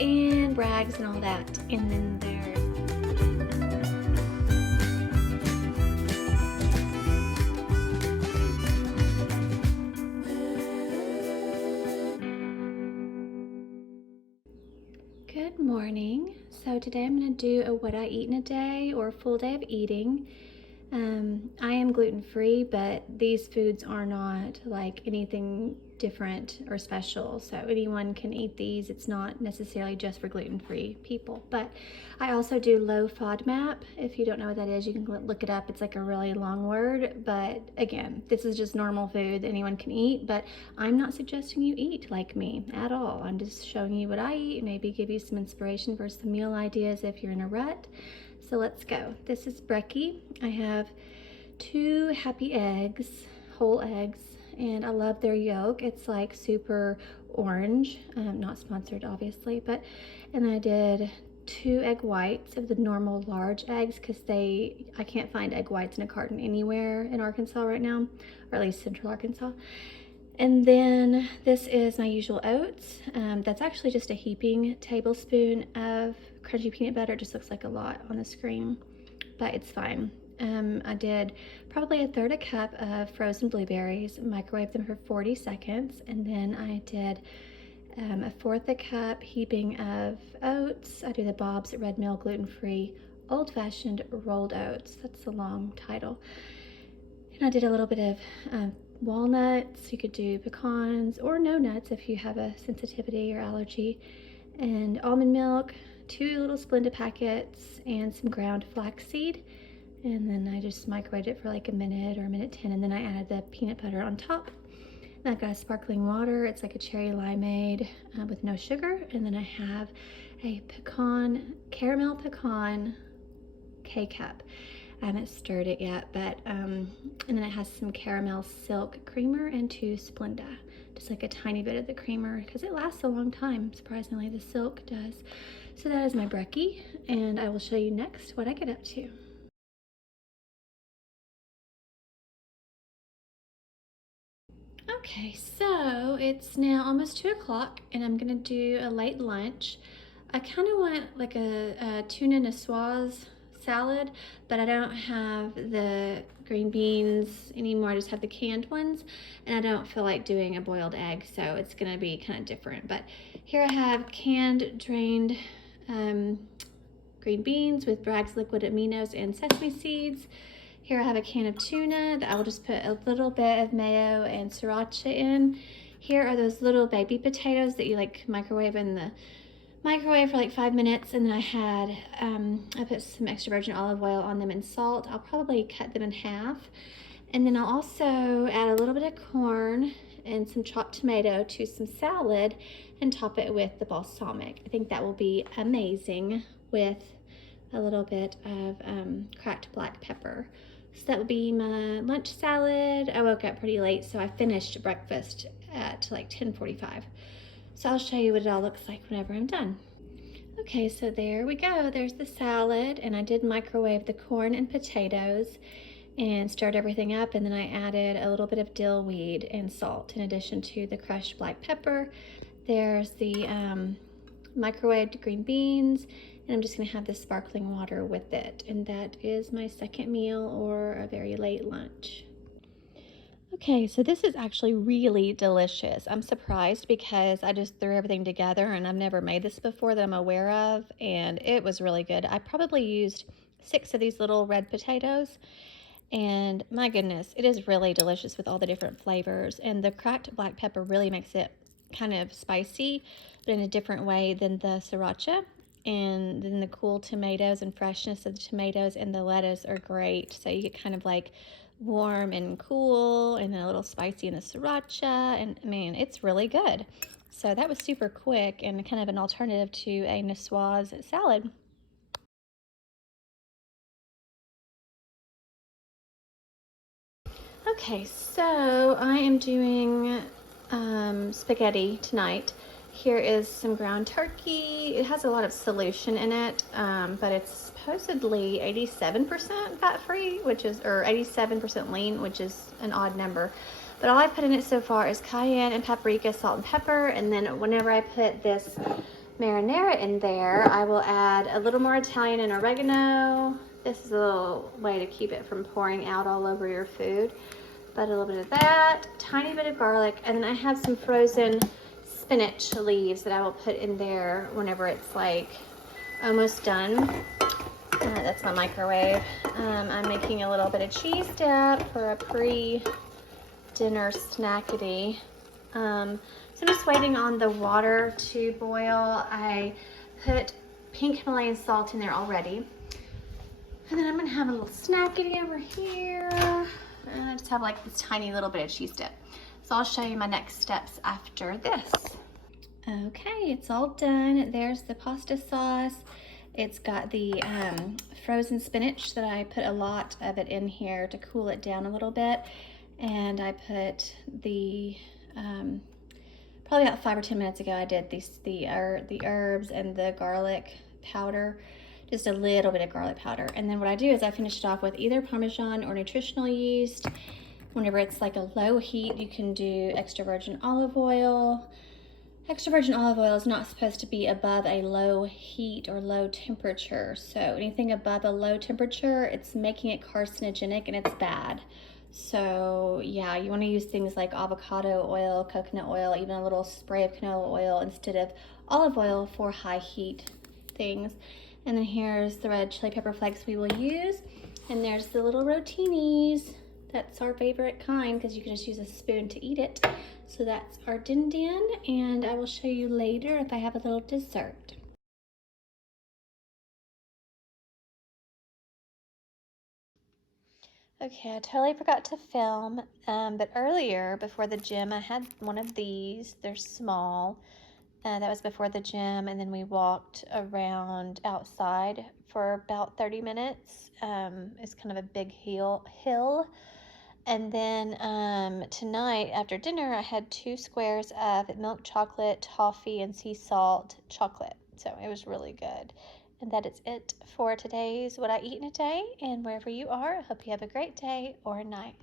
and Bragg's and all that. And then there's Good morning. So today I'm going to do a what I eat in a day or a full day of eating. I am gluten-free, but these foods are not like anything different or special. So anyone can eat these. It's not necessarily just for gluten-free people. But I also do low FODMAP. If you don't know what that is, you can look it up. It's like a really long word. But again, this is just normal food that anyone can eat. But I'm not suggesting you eat like me at all. I'm just showing you what I eat, maybe give you some inspiration for some meal ideas if you're in a rut. So let's go. This is brekkie. I have 2 happy eggs, whole eggs, and I love their yolk. It's like super orange, not sponsored obviously, but, and then I did 2 egg whites of the normal large eggs because I can't find egg whites in a carton anywhere in Arkansas right now, or at least Central Arkansas. And then this is my usual oats. That's actually just a heaping tablespoon of crunchy peanut butter. It just looks like a lot on the screen, but it's fine. I did probably 1/3 cup of frozen blueberries, microwaved them for 40 seconds, and then I did 1/4 cup heaping of oats. I do the Bob's Red Mill gluten-free old-fashioned rolled oats. That's the long title. And I did a little bit of walnuts. You could do pecans or no nuts if you have a sensitivity or allergy, and almond milk, 2 little Splenda packets, and some ground flaxseed. And then I just microwaved it for like a minute or a minute 10, and then I added the peanut butter on top. And I've got a sparkling water. It's like a cherry limeade with no sugar. And then I have a caramel pecan K-cup. I haven't stirred it yet, but and then it has some caramel silk creamer and 2 Splenda, just like a tiny bit of the creamer because it lasts a long time. Surprisingly, the silk does. So that is my brekkie, and I will show you next what I get up to. Okay, so it's now almost 2 o'clock, and I'm gonna do a late lunch. I kind of want like a tuna niçoise salad, but I don't have the green beans anymore. I just have the canned ones, and I don't feel like doing a boiled egg, so it's gonna be kind of different. But here I have canned, drained green beans with Bragg's liquid aminos and sesame seeds. Here I have a can of tuna that I will just put a little bit of mayo and sriracha in. Here are those little baby potatoes that you like microwave in the microwave for like 5 minutes, and then I put some extra virgin olive oil on them and salt. I'll probably cut them in half, and then I'll also add a little bit of corn and some chopped tomato to some salad and top it with the balsamic. I think that will be amazing with a little bit of cracked black pepper. So that would be my lunch salad. I woke up pretty late, so I finished breakfast at like 10:45. So I'll show you what it all looks like whenever I'm done. Okay, so there we go. There's the salad, and I did microwave the corn and potatoes and stirred everything up, and then I added a little bit of dill weed and salt in addition to the crushed black pepper. There's the microwaved green beans, and I'm just gonna have the sparkling water with it. And that is my second meal or a very late lunch. Okay, so this is actually really delicious. I'm surprised because I just threw everything together and I've never made this before that I'm aware of, and it was really good. I probably used 6 of these little red potatoes, and my goodness, it is really delicious with all the different flavors, and the cracked black pepper really makes it kind of spicy, but in a different way than the sriracha. And then the cool tomatoes and freshness of the tomatoes and the lettuce are great. So you get kind of like warm and cool, and then a little spicy in the sriracha, and I mean, it's really good. So that was super quick and kind of an alternative to a niçoise salad. Okay, so I am doing spaghetti tonight. Here is some ground turkey. It has a lot of solution in it, but it's supposedly 87% fat-free, or 87% lean, which is an odd number. But all I put in it so far is cayenne and paprika, salt and pepper, and then whenever I put this marinara in there, I will add a little more Italian and oregano. This is a little way to keep it from pouring out all over your food. But a little bit of that, tiny bit of garlic, and then I have some frozen spinach leaves that I will put in there whenever it's like almost done. That's my microwave. I'm making a little bit of cheese dip for a pre-dinner snackity. So I'm just waiting on the water to boil. I put pink Himalayan salt in there already. And then I'm gonna have a little snackity over here. And I just have like this tiny little bit of cheese dip. So I'll show you my next steps after this. Okay, it's all done. There's the pasta sauce. It's got the frozen spinach that I put a lot of it in here to cool it down a little bit. And I put the, probably about 5 or 10 minutes ago, I did the herbs and the garlic powder. Just a little bit of garlic powder. And then what I do is I finish it off with either Parmesan or nutritional yeast. Whenever it's like a low heat, you can do extra virgin olive oil. Extra virgin olive oil is not supposed to be above a low heat or low temperature. So anything above a low temperature, it's making it carcinogenic and it's bad. So yeah, you want to use things like avocado oil, coconut oil, even a little spray of canola oil instead of olive oil for high heat things. And then here's the red chili pepper flakes we will use. And there's the little rotinis. That's our favorite kind because you can just use a spoon to eat it. So that's our din din, and I will show you later if I have a little dessert. Okay, I totally forgot to film, but earlier before the gym, I had one of these. They're small. That was before the gym, and then we walked around outside for about 30 minutes. It's kind of a big hill. And then tonight after dinner, I had 2 squares of milk chocolate, toffee, and sea salt chocolate. So it was really good. And that is it for today's What I Eat in a Day. And wherever you are, I hope you have a great day or night.